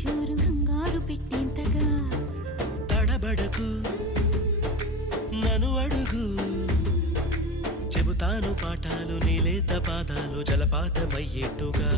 చూరు కంగారు పెట్టేంతగా తడబడకు నన్ను అడుగు చెబుతాను పాఠాలు నీలేత పాదాలు జలపాతమయ్యేట్టుగా